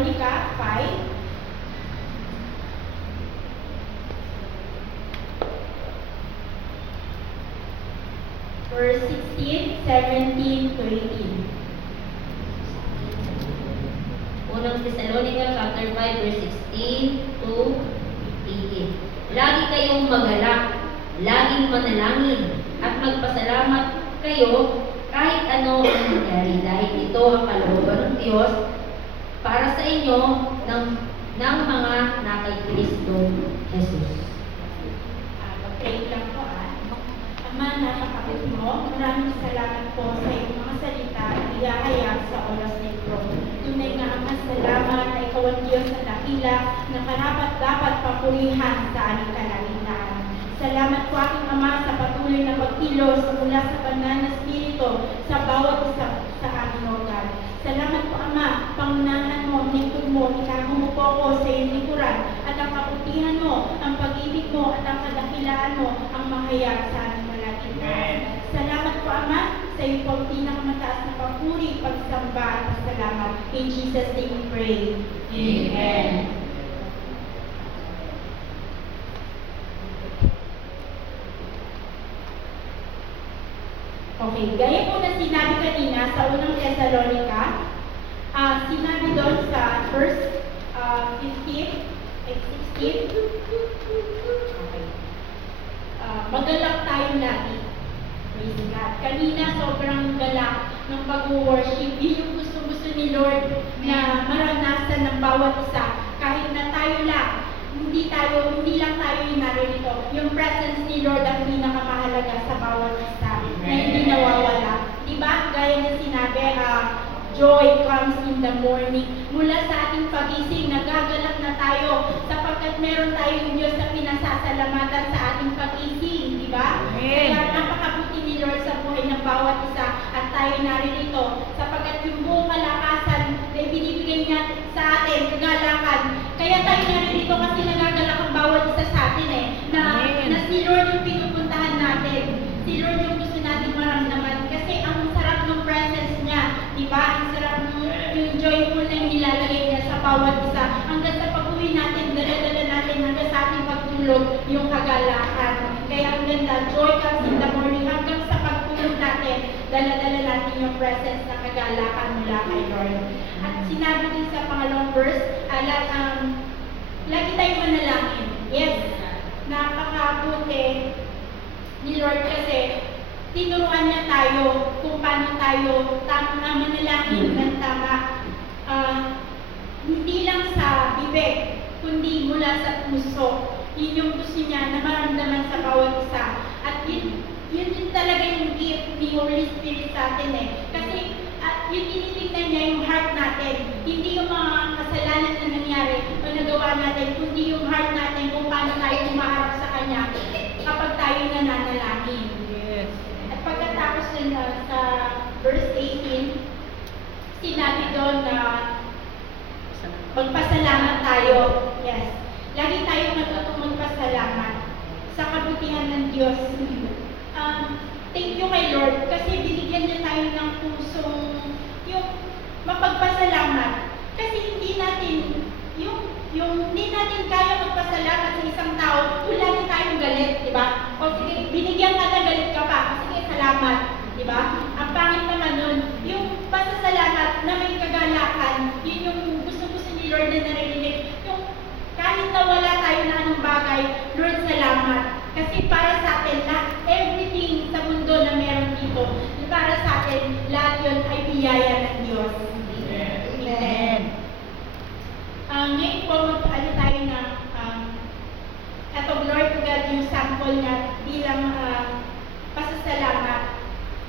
Thessalonica 5, verse 16, 17 to 18. Unang Thessalonica chapter 5 verse 16 to 18. Lagi kayong magalak, laging manalangin, at magpasalamat kayo kahit ano ang mangyari, dahil ito ang kalooban ng Diyos para sa inyo ng mga na kay Kristo Jesus. Pag-pray lang po. Ama, nakakapit mo, maraming salamat po sa iyong mga salita at ihahayag sa oras na ito. Tunay nga, Ama, salamat na ikaw ang Diyos na dakila na karapat-dapat papurihan sa aming kalagitnaan. Salamat po aking Ama sa patuloy na pagkilos mula sa banal na Espiritu sa bawat isa sa aming hogar. Salamat po Ama, pangunahan mo, lingkod mo, itago mo po ako sa iyong likuran at ang kabutihan mo, ang pag-ibig mo at ang kadakilaan mo ang mahayag sa aming kalagitnaan. Salamat po Ama sa iyong pang pinakamataas na papuri, pagsamba at pasalamat. In Jesus' name we pray. Amen. Okay, gaya po na sinabi kanina sa unang Thessalonica, sinabi doon sa verse 15, 16, okay. Magalak tayo lagi. Praise God. Kanina sobrang galak ng pag-worship. Yun yung gusto ni Lord na maranasan ng bawat isa. Kahit na tayo lang, hindi lang tayo yung narito. Yung presence ni Lord ang pinakamahalaga sa bawat isa na hindi nawawala. Diba? Gaya na sinabi, joy comes in the morning. Mula sa ating pagising, nagagalak na tayo sapagkat meron tayong Diyos na pinasasalamatan sa ating pagising. Diba? Kaya napakabuti ni Lord sa buhay ng bawat isa at tayo naririto sapagkat yung buong kalakasan na ibinibigay niya sa atin, kagalakan. Kaya tayo naririto kasi nagagalak ang bawat isa sa atin na si Lord yung pinupuntahan natin. Si Lord yung gusto natin maramdaman kasi ang sarap ng presence niya, di ba? Ang sarap yung joyful na nilalagay niya sa bawat isa. Hanggang sa pag-uwi natin, dala-dala natin hanggang sa ating pagtulog yung kagalakan. Kaya ang ganda, joy comes in the morning. Hanggang sa pagtulog natin, dala-dala natin yung presence na kagalakan mula kay Lord. At sinabi din sa pangalawang verse, lagi tayong manalangin. Yes, napakabuti ni Lord kasi tinuruan niya tayo kung paano tayo manalangin ng tama. Hindi lang sa bibig, kundi mula sa puso. Yun yung gusto niya na maramdaman sa bawat isa. At yun din talaga yung gift ni Holy Spirit sa atin Kasi yun tinitignan niya yung heart natin. Hindi yung mga kasalanan na nangyari o nagawa natin, kundi yung heart natin kung paano tayo umaharap sa Kanya kapag tayo nananalangin. Yes. At pagkatapos nun sa verse 18, sinabi doon na magpasalamat tayo. Yes. Lagi tayo magpasalamat sa kabutihan ng Diyos. Thank you kay Lord kasi binigyan niya tayo ng pusong yung mapagpasalamat. Kasi hindi natin hindi natin kaya magpasalamat sa isang tao kung lagi tayong galit, di ba? O sige, binigyan ka na galit ka pa. O sige, salamat, di ba? Ang pangit naman nun, yung pasasalamat na may kagalakan, yun yung gusto-gusto ni Lord na narinig. Yung kahit na wala tayo na anong bagay, Lord, salamat. Kasi para sa atin, everything sa mundo na meron dito, para sa atin, lahat yun ay biyaya ng Diyos. Amen. Ngayon po, tayo na, eto, Lord to God, yung sample niya bilang pasasalamat.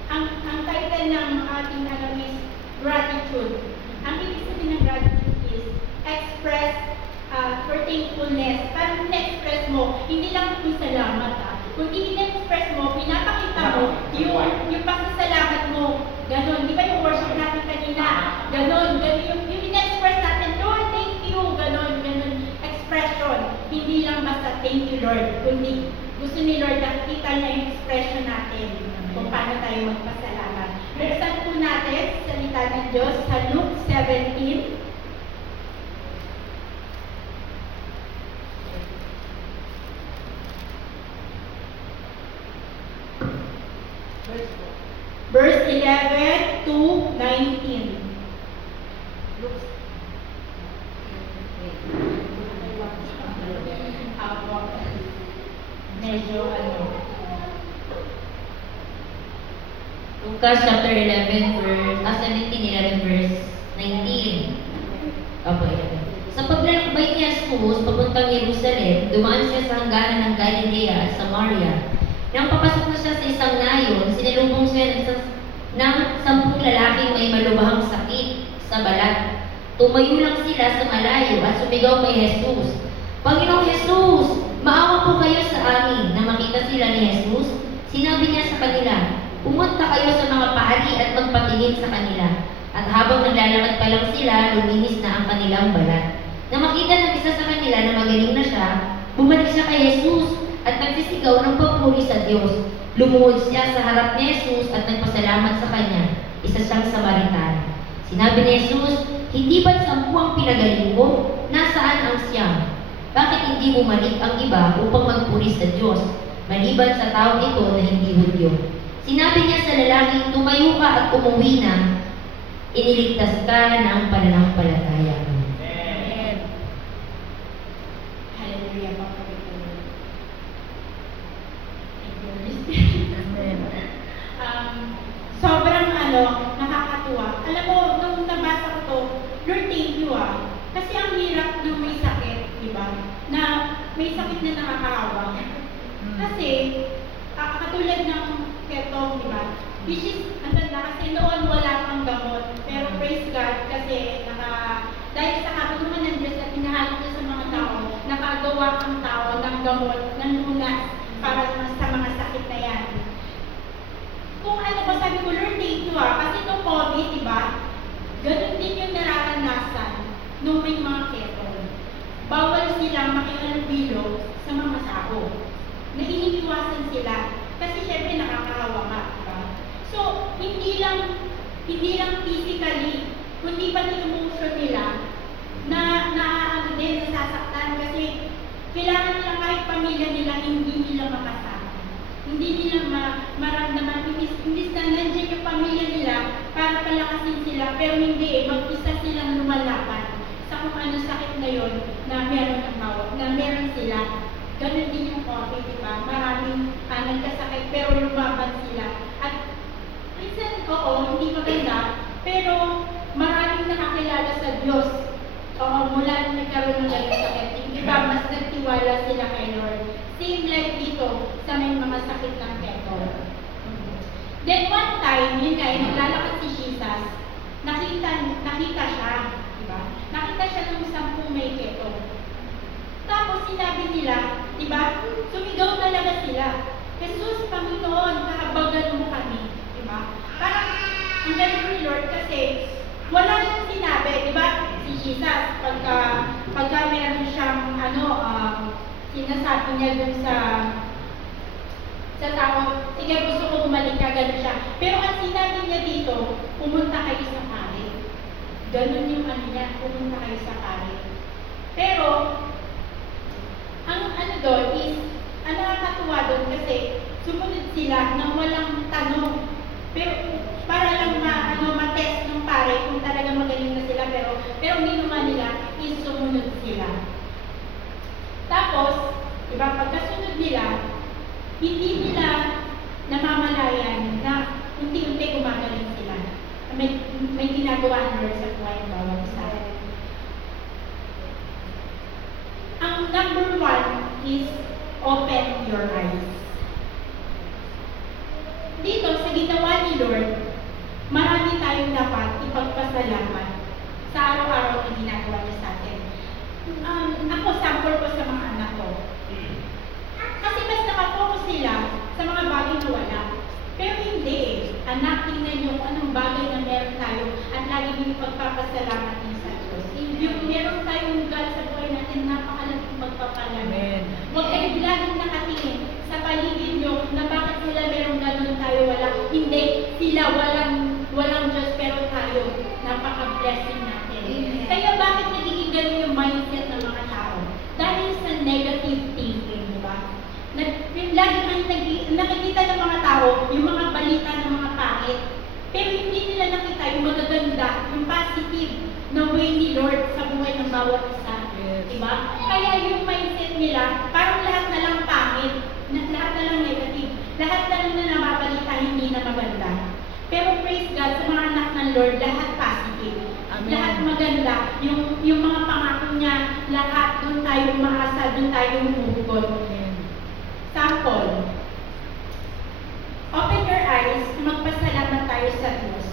Ang title ng ating is gratitude. Ang ibig sabihin ng gratitude is express for thankfulness. Parang na-express mo, hindi lang yung salamat kundi in-express mo, pinapakita mo yung pasasalamat mo. Ganon. Di ba yung worship natin kanina? Ganon. Yung in-express natin, Lord, thank you. Ganon. Expression. Hindi lang basta thank you, Lord. Kundi gusto ni Lord nakikita niya yung expression natin kung paano tayo magpasalamat. Buksan po natin sa salita ng Diyos sa Luke 17. Verse 11 to 19. Apo. Medyo Lucas chapter 11, 17, 11, verse 19. Opo, 11. Sa paglalakbay ni Jesus papuntang Jerusalem, dumaan siya sa hangganan ng Galilea at Samaria. Nang papasok na siya sa isang nayon, sinalubong siya ng 10 lalaking may malubhang sakit sa balat. Tumayo lang sila sa malayo at sumigaw kay Jesus, "Panginoong Jesus, maawa po kayo sa amin." Nang makita sila ni Jesus, sinabi niya sa kanila, "Pumunta kayo sa mga pari at magpatingin sa kanila." At habang naglalakad pa lang sila, luminis na ang kanilang balat. Nang makita ng isa sa kanila na magaling na siya, bumalik siya kay Jesus at nagsisigaw ng papuri sa Diyos. Lumuhod siya sa harap ni Jesus at nagpasalamat sa kanya, isa siyang Samaritan. Sinabi ni Jesus, "Hindi ba't 10 ang pinagaling mo? Nasaan ang siyam? Bakit hindi bumalik ang iba upang magpuri sa Diyos, maliban sa taong ito na hindi Hudyo?" Sinabi niya sa lalaki, "Tumayo ka at umuwi na. Iniligtas ka ng pananampalataya." Amen. Hallelujah. Sobrang nakakatuwa. Alam mo, nung nabasa ko to, Lord, thank you Kasi ang hirap na may sakit, di ba? Na may sakit na nakakaawa. Kasi, katulad ng ketong, di ba? Which is, ang ganda kasi noon wala pang gamot. Pero praise God kasi dahil sa habang naman ng Diyos at pinahalo niya sa mga tao, nakagawa ang tao ng gamot, ng lunas para sa mga sakit na yan. Kung sabi ko, Lord, thank you kasi nung COVID, di ba? Ganun din yung nararanasan nung may mga ketong. Bawal silang makihalubilo sa mga tao. Naiiniwasan sila. Kasi syempre nakakahawa ka, di ba? So, hindi lang physically, kundi pati emotion nila na nasasaktan kasi kailangan nila kahit pamilya nila hindi nila makasama. Hindi nila maramdaman, imbis na nandiyan yung pamilya nila para palakasin sila, pero hindi mag-isa silang lumalaban sa kung ano sakit na yon na meron ng hawak, na meron sila. Ganun din yung COVID, di ba? Maraming nagkasakit pero lumaban sila. At minsan, hindi maganda, pero maraming nakakilala sa Diyos. Mula nung nagkaroon ng ganung sakit. Di ba? Mas nagtiwala sila kay Lord. Same like dito sa may mga sakit ng keto. Then one time, yun nga, naglalakad si Jesus, nakita siya, di ba? Nakita siya ng 10 may keto. Tapos sinabi nila, di ba? Sumigaw talaga sila. Jesus, Panginoon, kahabagan mo kami, di ba? Parang ang galing ni Lord kasi wala siyang sinabi, di ba? Si Jesus, pagka meron siyang sinasabi niya dun sa tao, sige, gusto ko bumalik ka, gano'n siya. Pero ang sinabi niya dito, pumunta kayo sa pari. Ganun yung niya, pumunta kayo sa pari. Pero, ang doon is, ang nakakatuwa doon kasi sumunod sila nang walang tanong. Pero, para lang ma-test ng pare kung talaga magaling na sila, pero ginawa nila is sumunod sila. Tapos, diba, pagkasunod nila, hindi nila namamalayan na unti-unti gumagaling sila. May ginagawa ng Lord sa buhay ng bawat isa. Ang number 1 is open your eyes. Dito, sa ginawa ni Lord, marami tayong dapat ipagpasalamat sa araw-araw na ginagawa niya sa atin. Ako, sample ko sa mga anak ko. Kasi mas nakafocus sila sa mga bagay na wala. Pero hindi Anak, tingnan niyo kung anong bagay na meron tayo at lagi yung pagpapasalamat din sa Diyos. Yung meron tayong God sa buhay natin, napakalaking magpapalaman. Huwag kayong laging nakatingin sa paligid niyo na bakit sila meron ganun tayo wala. Hindi, sila walang Diyos pero tayo. Napaka-blessing natin. Kaya bakit nagiging ganun yung mindset ng mga tao? Dahil sa negative thinking, di ba? Lagi kang nakikita ng mga tao, yung mga balita pangit. Pero hindi nila nakita yung magaganda, yung positive na way ni Lord sa buhay ng bawat isa. Yes. Diba? Kaya yung mindset nila, parang lahat na lang pangit, lahat na lang negative, lahat na lang na nababalita hindi na maganda. Pero praise God, sa mga anak ng Lord, lahat positive. Amen. Lahat maganda. Yung mga pangako niya, lahat doon tayo umaasa, doon tayo humuhugot. Amen. Sample. Open your eyes, magpasalamat tayo sa Diyos.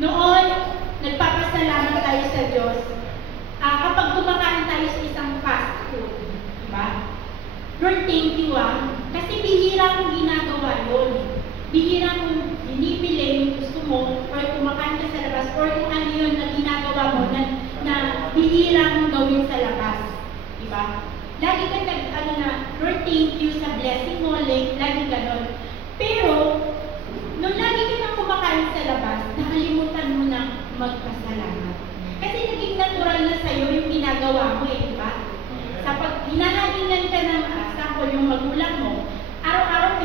Noon, nagpapasalamat tayo sa Diyos kapag kumakain tayo sa isang fast food. Diba? Lord, thank you kasi bihira mong ginagawa yun. Bihira mong binibili yung gusto mo or kumakain ka sa labas or kung ano yun na ginagawa mo na bihira mong gawin sa labas. Diba? Lagi ka Lord, thank you sa blessing mo, lagi ganon. Pero, nung lagi ka nang kumakain sa labas, nakalimutan mo na magpasalamat. Kasi naging natural na sa'yo yung ginagawa mo diba? Sa pag hinahalingan ka ng sample yung magulang mo, araw-araw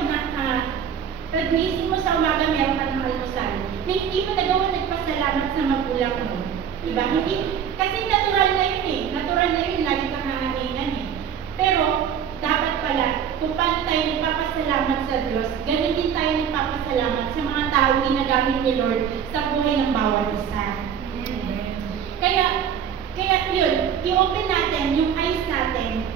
pag-iisip mo sa umaga meron ka ng almusal, na hindi mo nagawa nagpasalamat sa magulang mo. Diba? Hindi, kasi natural na yun natural na yun, lagi kang hahalingan Pero, dapat pala, kung paano tayo nagpapasalamat sa Diyos, ganun din tayo nagpapasalamat sa mga tao ginagamit ni Lord sa buhay ng bawat isa. Kaya yun, i-open natin yung eyes natin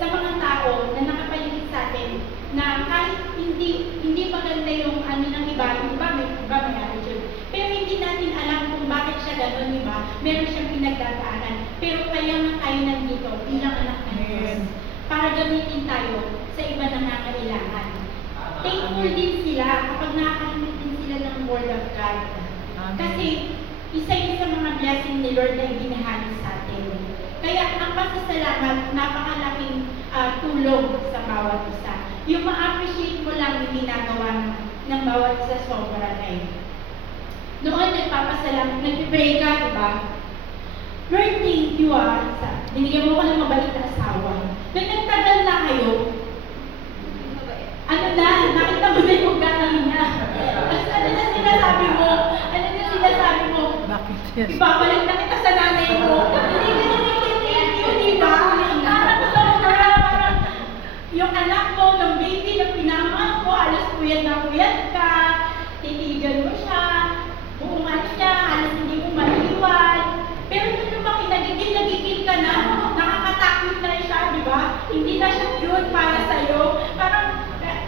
sa mga tao na nakapaligid sa atin na kahit hindi maganda yung ano ng iba may attitude. Pero hindi natin alam kung bakit siya gano'n, di ba? Meron siyang pinagdadaanan. Pero kaya nga tayo nandito bilang anak ng Diyos para gamitin tayo sa iba na nangangailangan. Thankful din sila kapag nakakamit din sila ng Word of God. Kasi isa yun sa mga blessing ni Lord na ibinahagi sa atin. Kaya ang pasasalamat, napakalaking tulong sa bawat isa. Yung ma-appreciate mo lang yung ginagawa ng bawat isa sobra na Noon, nagpapasalamat, nag-pray ka, diba? Lord, thank you binigyan mo ko ng mabait na asawa. Nung nagtagal na kayo, nakita mo na yung galing niya. Ano na sinasabi mo? Bakit yan? Ibabalik na kita sa nanay mo. Hindi ka na nag-thank you, diba? Parang parang yung anak mo, ng baby na pinamahal ko, alas puyat na puyat ka, titigan mo siya, buungan siya, alas hindi mo maiwan. Pero nung lumaki, nagigil ka na, nakakatakot na siya, di ba? Hindi na siya cute para sa'yo.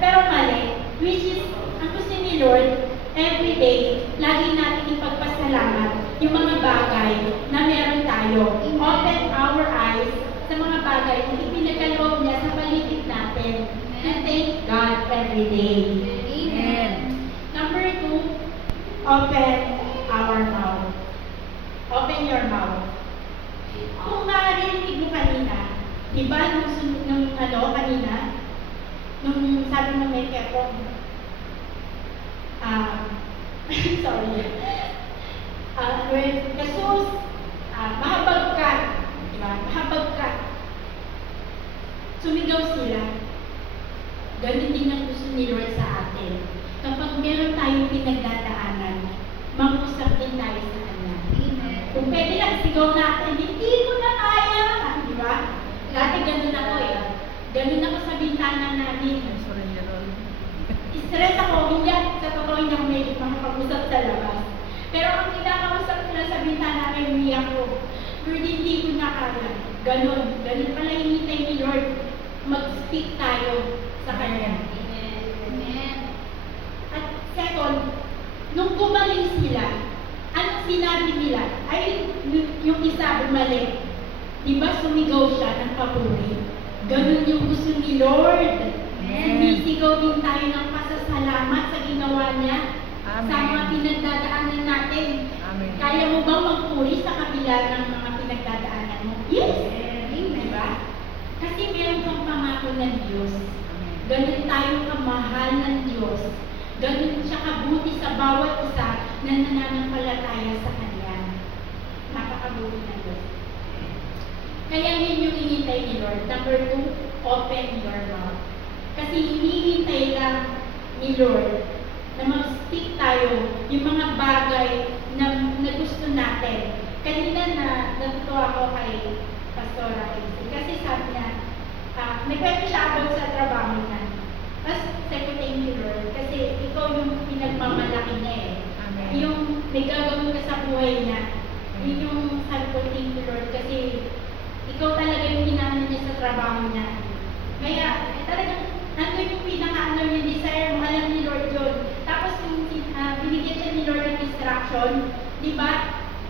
Pero mali. Which is, ang gusto ni Lord, every day, lagi natin ipagpasalamat yung mga bagay na meron tayo. Open our eyes sa mga bagay na ipinagkaloob niya sa paligid natin. And thank God every day. Amen. Number 2, open our mouth. Open your mouth. Kung narinig mo kanina, di ba kanina, nung sabi mo may kepong, sorry, Jesus, mahabag ka, di ba? Mahabag ka. Sumigaw sila. Ganun din ang gusto ni Lord sa atin. Kapag meron tayong pinagdadaanan, mangusap din tayo sa Kanya. Kung pwede lang sigaw natin, hindi ko na kaya. Di ba? Dati ganun ako Ganun ako sa bintana namin. Stress ako, sa totoo hindi ako may makapag-usap sa labas. Pero ang kinakausap ko lang sa bintana namin, umiyak ko. Lord, hindi ko na kaya. Ganun pala hinintay ni Lord. Mag-speak tayo sa Kanya. Amen. At second, nung gumaling sila, anong sinabi nila? Ay, yung isa bumalik. Di ba sumigaw siya ng papuri? Ganun yung gusto ni Lord. Sumisigaw din tayo ng pasasalamat sa ginawa niya. Amen. Sa mga pinagdadaanan natin. Amen. Kaya mo bang magpuri sa kabila ng mga pinagdadaanan mo? Yes! Di ba? Kasi meron kang pangako ng Diyos. Ganun tayo kamahal ng Diyos. Ganun siya kabuti sa bawat isa na nananampalataya sa Kanya. Napakabuti ng Diyos. Kaya yun yung hinihintay ni Lord. Number 2, open your mouth. Kasi hinihintay lang ni Lord na mag-speak tayo tayo yung mga bagay na gusto natin. Kanina natutuwa ako kay Pastora Casey. Kasi sabi niya, nagkwento siya about sa trabaho niya. Mas sabi ko, thank you Lord. Kasi ikaw yung pinagmamalaki niya eh. Amen. Yung may gagawin ka sa buhay niya. Yun yung sabi ko, thank you Lord. Kasi ikaw talaga yung ginamit niya sa trabaho niya. Kaya talagang nandun yung pinaka-ano yung desire mo, alam ni Lord yun. Tapos yung binigyan siya ni Lord ng instruction, di ba?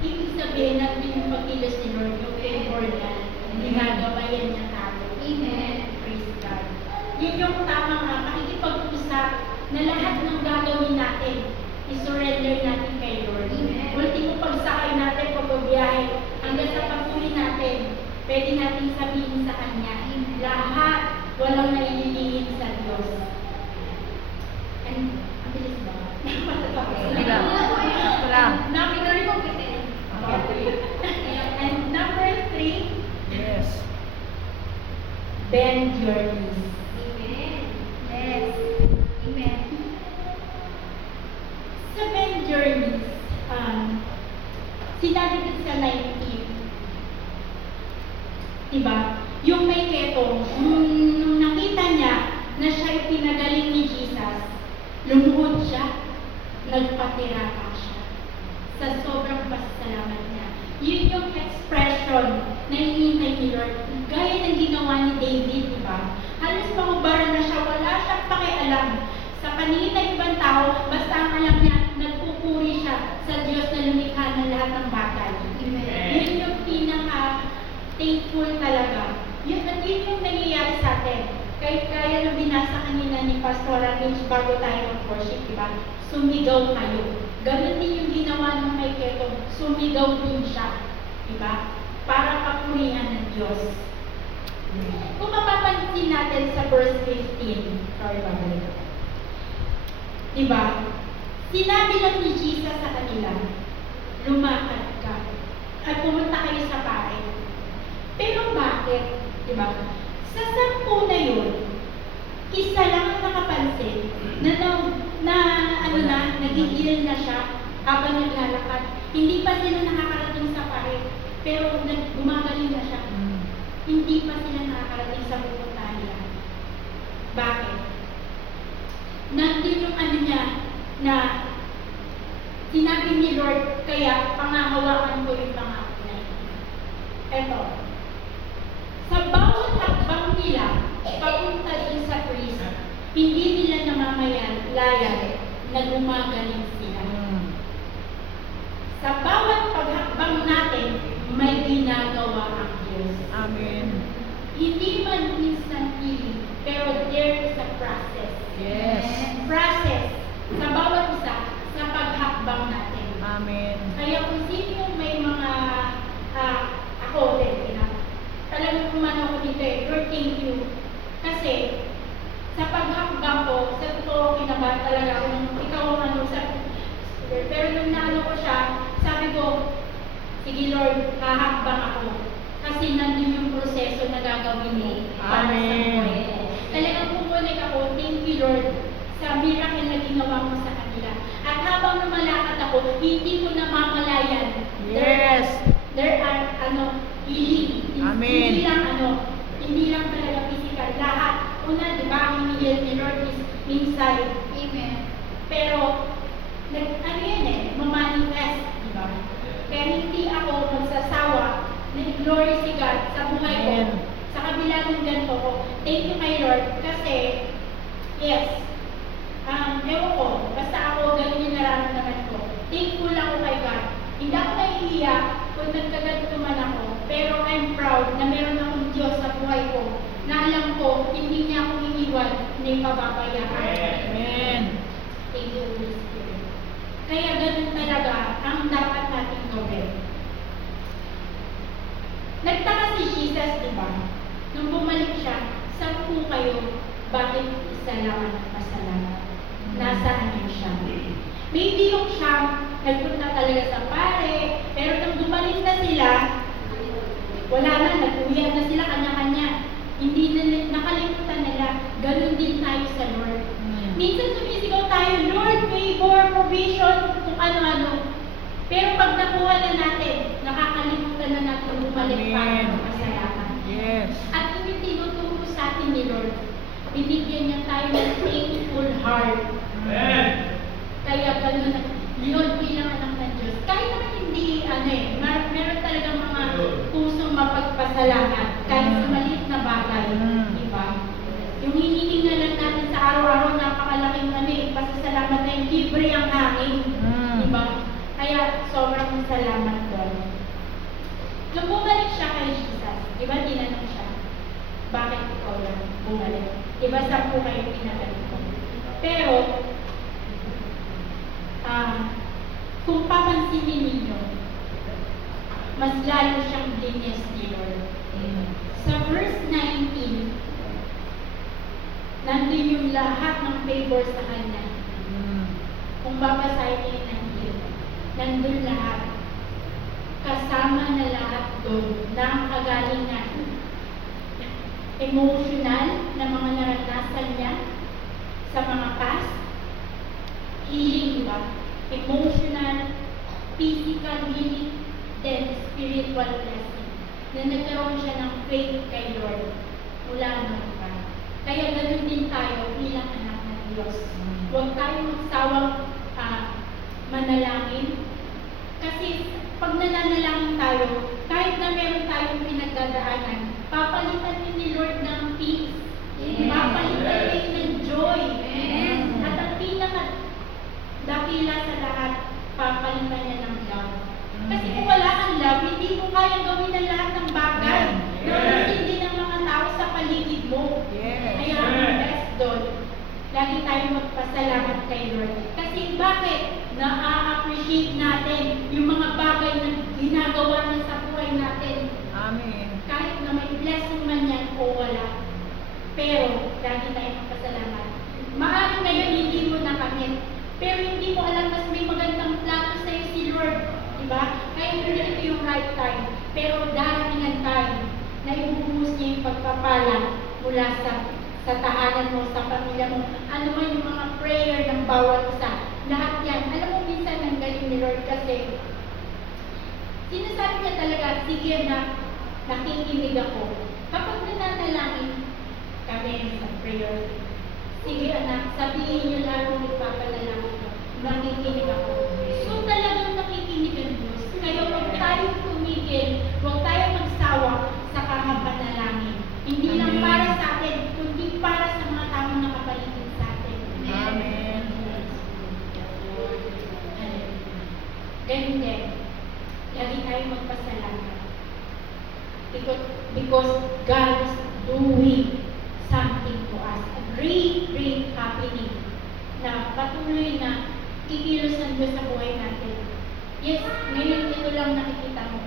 Ibig sabihin natin yung pagkilos ni Lord, yung favor niya, ginagawa yan niya tayo. Amen. Praise God. Yun yung tamang pakikipag-usap na lahat ng gagawin natin, i-surrender natin kay Lord. Amen. Ultimo pagsakay natin, pagbabiyahe, hanggang sa pag-uwi natin, pwede natin sabihin sa Kanya, lahat walang naililihin sa Diyos. And, ang bilis ba? Sige lang. Ito lang. And number 3, Yes. bend your knees. Yes. Amen. Sa bend your knees, sinabi dito sa 19, diba? Yung may ketong, nung nakita niya na siya'y pinagaling ni Jesus, lumuhod siya, nagpatira pa siya. Sa sobrang pasasalamat niya. Yun yung expression na hinihintay ni Lord. Gaya ng ginawa ni David, diba? Halos pangubara na siya, wala siyang pakialam. Sa paningin ng ibang tao, basta ang alam niya, nagpupuri siya sa Diyos na lumikha ng lahat ng bagay. Yun yung pinaka-thankful talaga. Yun yung nangyayari sa atin. Kahit kaya nung binasa kanina ni Pastora Mitch bago tayo mag-worship, diba? Sumigaw kayo. Ganun din yung ginawa ng may ketong. Sumigaw din siya. Diba? Para papurihan ng Diyos. Kung mapapansin natin sa verse 15, sorry, babalik ako. Diba? Sinabi lang ni Jesus sa kanila, lumakad ka at pumunta kayo sa pare. Pero bakit? Diba? Sa 10 na yun, isa lang ang nakapansin na nagigil na siya habang naglalakad. Hindi pa sila nakakarating sa pare, pero gumagaling na siya. Hindi pa sila nakakarating sa pupuntahan nila. Bakit? Nandun yung niya na sinabi ni Lord, kaya pangahawakan ko yung pangako na ito. Eto, sa bawat hakbang nila, papunta din sa priest, hindi nila namamayan, layan, na gumagaling sila. Sa bawat paghakbang natin, may ginagawa ang Diyos. Amen. Hindi man instantly, pero there is a process. Yes. Process sa bawat isa sa paghakbang natin. Amen. Kaya kung sino yung may mga, ako din, talagang umano ko dito eh, Lord, thank you. Kasi, sa paghakbang ko, sa totoo kinabahan talaga ako nung ikaw ang pero nung naano ko siya, sabi ko, sige Lord, hahakbang ako. Kasi nandun yung proseso na gagawin mo para sa buhay ko. Talagang pumulik ako, thank you Lord, sa miracle na ginawa mo sa kanila. At habang lumalakad ako, hindi ko namamalayan. Yes. There are, healing. Amen. Hindi lang talaga physical. Lahat. Una, di ba, ang hinihil ni Lord is inside. Amen. Pero, mamanifest, di ba? Kaya hindi ako magsasawa na i-glory si God sa buhay ko. Amen. Sa kabila ng ganito ko. Thank you kay Lord kasi, yes, ewan ko, basta ako ganun yung nararamdaman ko. Thankful ako kay God. Hindi ako naiiyak kung nagkaganto man ako, pero I'm proud na meron akong Diyos sa buhay ko na alam ko, hindi niya ako iniwan na ipababayaan. Amen. Thank you, Holy Spirit. Kaya ganun talaga ang dapat nating gawin. Nagtaka si Jesus, di ba? Nung bumalik siya, 10 kayo, bakit isa lang ang pasalamat? Nasaan yun siya? Maybe yung siya, nagpunta talaga sa pare, pero nung bumalik na sila, wala na, nag-uwian na sila kanya-kanya. Hindi na nakalimutan nila, ganun din tayo sa Lord. Minsan sumisigaw tayo, Lord, favor favor, provision, kung ano-ano. Pero pag nakuha na natin, nakakalimutan na natin bumalik para Amen. magpasalamat. Yes. At yung tinuturo sa atin ni Lord, binigyan niya tayo ng thankful heart. Kaya gano'n, yun bilang anak ng Diyos. Kahit naman hindi, meron talagang mga pusong mapagpasalamat, kahit sa maliit na bagay. Di ba? Yung hinihingi na lang natin sa araw-araw, napakalaking pasasalamat na yung libre ang hangin. Di ba? Kaya sobrang salamat doon. Nung bumalik siya kay Jesus, di ba tinanong siya, bakit ikaw lang bumalik? Di ba 10 kayo pinagaling ko? Pero, kung papansinin ninyo, mas lalo siyang blinyas ni Lord. Sa verse 19, nandun yung lahat ng favor sa kanya. Kung babasahin niyo yung nandun lahat. Kasama na lahat doon ng kagalingan. Emotional na mga naranasan niya sa mga past. Healing, ba? Emotional, physical healing, then spiritual blessing. Na nagkaroon siya ng faith kay Lord mula noon pa. Kaya ganun din tayo bilang anak ng Diyos. Huwag tayong magsawang manalangin. Kasi pag nananalangin tayo, kahit na meron tayong pinagdadaanan, papalitan din ni Lord ng peace. Yes. Papalitan din ng joy. Yes. At ang pinaka-dakila sa lahat, papalitan niya ng love. Kasi kung wala kang love, hindi mo kaya gawin ang lahat ng bagay. Hindi ng mga tao sa paligid mo. Yes. Kaya ang best doon, lagi tayong magpasalamat kay Lord. Kasi bakit? Na-appreciate natin yung mga bagay na ginagawa niya sa buhay natin. Amen. Kahit na may blessing man yan o wala. Pero, lagi tayong magpasalamat. Maaaring ngayon hindi mo nakamit. Pero hindi mo alam mas may magandang plano sa'yo si Lord. Diba? Kaya hindi ito yung right time. Pero darating ang time na ibubuhos niya yung pagpapala mula sa tahanan mo, sa pamilya mo. Ano man yung mga prayer ng bawat isa. Lahat yan. Alam mo, minsan ang galing ni Lord kasi sinasabi niya talaga, sige na, nakikinig ako. Kapag nananalangin kami sa prayer, sige anak, sabihin niyo lahat kung ipapalalaman ko. Nakikinig ako. So talagang nakikinig ang Diyos. Kaya huwag tayong tumigil, huwag tayong magsawa sa kahapanalangin. Hindi lang para sa atin, kundi para sa mga taong nakapaligid sa atin. Amen. Ganun din. Lagi tayong magpasalamat. Because God is doing something to us. A great, great happening na patuloy na kikilos ng Diyos sa buhay natin. Yes, ngayon ito lang nakikita mo.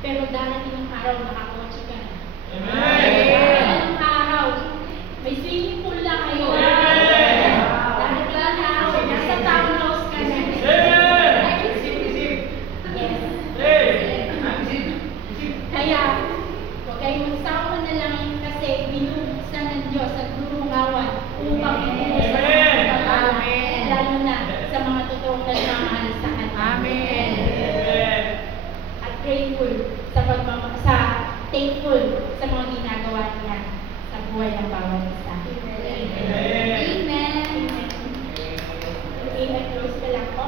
Pero darating ang araw nakakotse ka na. Darating ang araw, may swimming pool na kayo. Darating ang araw, nasa townhouse ka na. Kaya, huwag kayong magsawa na lang kasi binubuksan ng Diyos at durungawan upang ibuhos sa mga pagpapala, lalo na sa mga totoong nagmamahal sa Kanya. Amen. At grateful thankful sa mga ginagawa niya sa buhay ng bawat isa. Amen. Amen. Close ka lang po.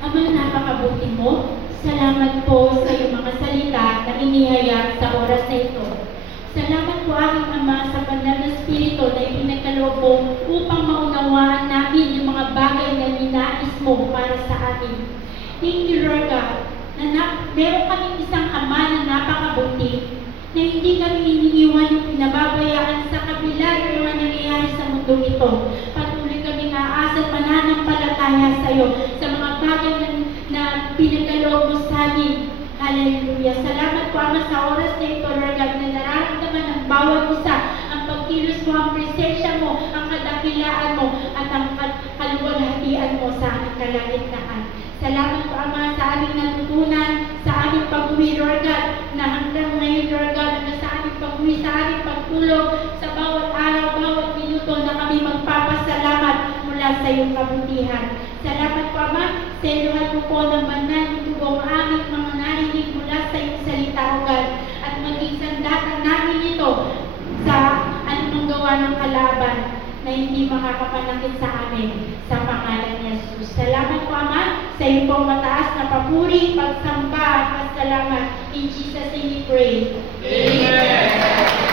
Ama, napakabuti mo. Salamat po sa iyong mga salita na inihayag sa oras na ito. Salamat po aking Ama sa banal na Espiritu na ipinagkaloob mo upang maunawaan namin yung mga bagay na ninais mo para sa amin. Thank you, Lord God, na meron kaming isang Ama na napakabuti, na hindi kami iniiwan yung pinababayaan sa kabila ng mga nangyayari sa mundo ito. Patuloy kaming aasa at mananampalataya sa iyo sa mga bagay na pinagkaloob mo sa amin. Hallelujah. Salamat po, Ama, sa oras na ito, Lord God, na nararamdaman ng bawat isa ang pagkilos mo, ang presensya mo, ang kadakilaan mo, at ang kaluwalhatian mo sa aming kalagitnaan. Salamat po, Ama, sa aming natutunan, sa aming pag-uwi, Lord God, na hanggang ngayon, Lord God, na sa aming pag-uwi, sa aming pagtulog, sa bawat araw, bawat minuto na kami magpapasalamat mula mula sa iyong kabutihan. Salamat po, Ama, sa iluhan mo po ng banal mo ang aming mga narinig mula sa iyong salita, O God, at maging sandata namin ito sa anumang gawa ng kalaban na hindi makakapanakit sa amin, sa pangalan ni Jesus. Salamat po, Ama, sa iyong pong mataas na papuri, pagsamba at pasalamat. In Jesus' name we pray. Amen.